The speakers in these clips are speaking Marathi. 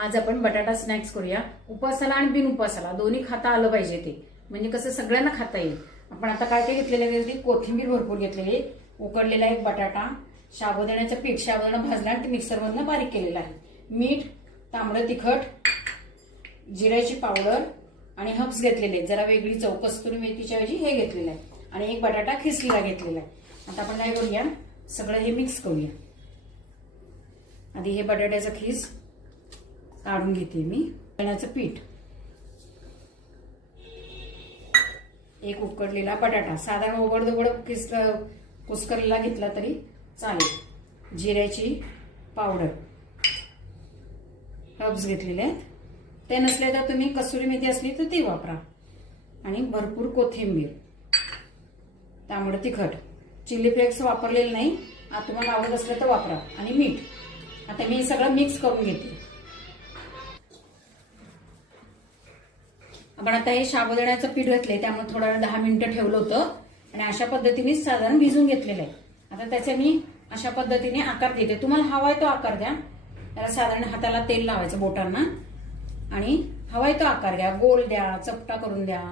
आज आपण बटाटा स्नॅक्स करूया। उपासाला आणि बिन उपासाला दोन्ही खाता आलं पाहिजे ते, म्हणजे कसं सगळ्यांना खाता येईल। आपण आता काय काय घेतलेलं आहे, कोथिंबीर भरपूर घेतलेली, उकडलेला एक बटाटा, साबुदाण्याचं पीठ, साबुदाणा भाजला आणि मिक्सरमधनं बारीक केलेला आहे, मीठ, तांबडं तिखट, जिऱ्याची पावडर आणि हब्स घेतलेले, जरा वेगळी चव, कस्तुरी मेथीच्या ऐवजी हे घेतलेलं आहे आणि एक बटाटा खिसलेला घेतलेला आहे। आता आपण काय करूया, सगळं हे मिक्स करूया। आधी हे बटाट्याचं खीस काढून घेते मी, चण्याचं पीठ, एक उकडलेला बटाटा, साधारण ओबडधोबड कुस्करलेला घेतला तरी चालेल, जिऱ्याची पावडर, हर्ब्स घेतलेले आहेत, ते नसले तर तुम्ही कसुरी मेथी असली तर ती वापरा, आणि भरपूर कोथिंबीर, तांबडं तिखट, चिली फ्लेक्स वापरलेलं नाही, तुम्हाला आवडत असलं तर वापरा, आणि मीठ। आता मी सगळं मिक्स करून घेते। आपण आता हे साबुदाण्याचं पीठ घातलंय, त्यामुळे थोडा वेळ 10 मिनिटं ठेवलं होतं आणि अशा पद्धतीने साधारण भिजून घेतलेलं आहे। आता त्याचे मी अशा पद्धतीने आकार देते, तुम्हाला हवाय तो आकार द्या। त्याला साधारण हाताला तेल लावायचं बोटांना आणि हवाय तो आकार द्या, गोल द्या, चपटा करून द्या,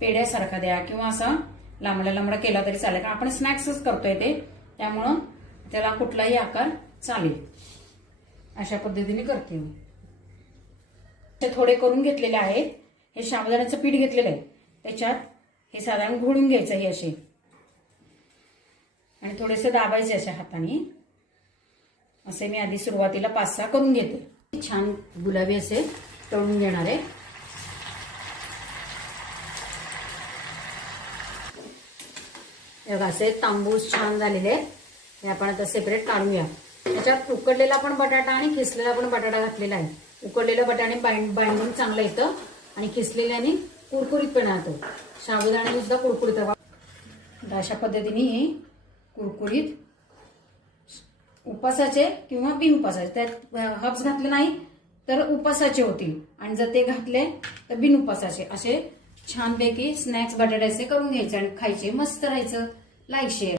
पेड्यासारखा द्या, किंवा असा लांबडा लांबडा केला तरी चालेल, कारण आपण स्नॅक्सच करतोय ते, त्यामुळं त्याला कुठलाही आकार चालेल। अशा पद्धतीने करते मी। ते थोडे करून घेतलेले आहेत, हे साबुदाण्याचं पीठ घेतलेलं आहे, त्याच्यात हे साधारण घोळून घ्यायचं हे असे, आणि थोडेसे दाबायचे अशा हाताने, असे मी आधी सुरुवातीला 5-6 करून घेते। छान गुलाबी असे तळून घेणार आहे। असे तांबूस छान झालेले आहेत, हे आपण आता सेपरेट काढूया। त्याच्यात उकडलेला पण बटाटा आणि खिसलेला पण बटाटा घातलेला आहे। उकडलेलं बटाणे बाइंडिंग चांगलं येतं आणि खिसलेल्याने कुरकुरीतपणा येतो, साबुदाणे सुद्धा कुरकुरीत हवा। अशा पद्धतीने हे कुरकुरीत उपासाचे किंवा बिन उपासाचे, त्यात हब्स घातले नाही तर उपासाचे होतील, आणि जर ते घातले तर बिन उपासाचे, असे छानपैकी स्नॅक्स बटाट्याचे करून घ्यायचे आणि खायचे, मस्त राहायचं। Like share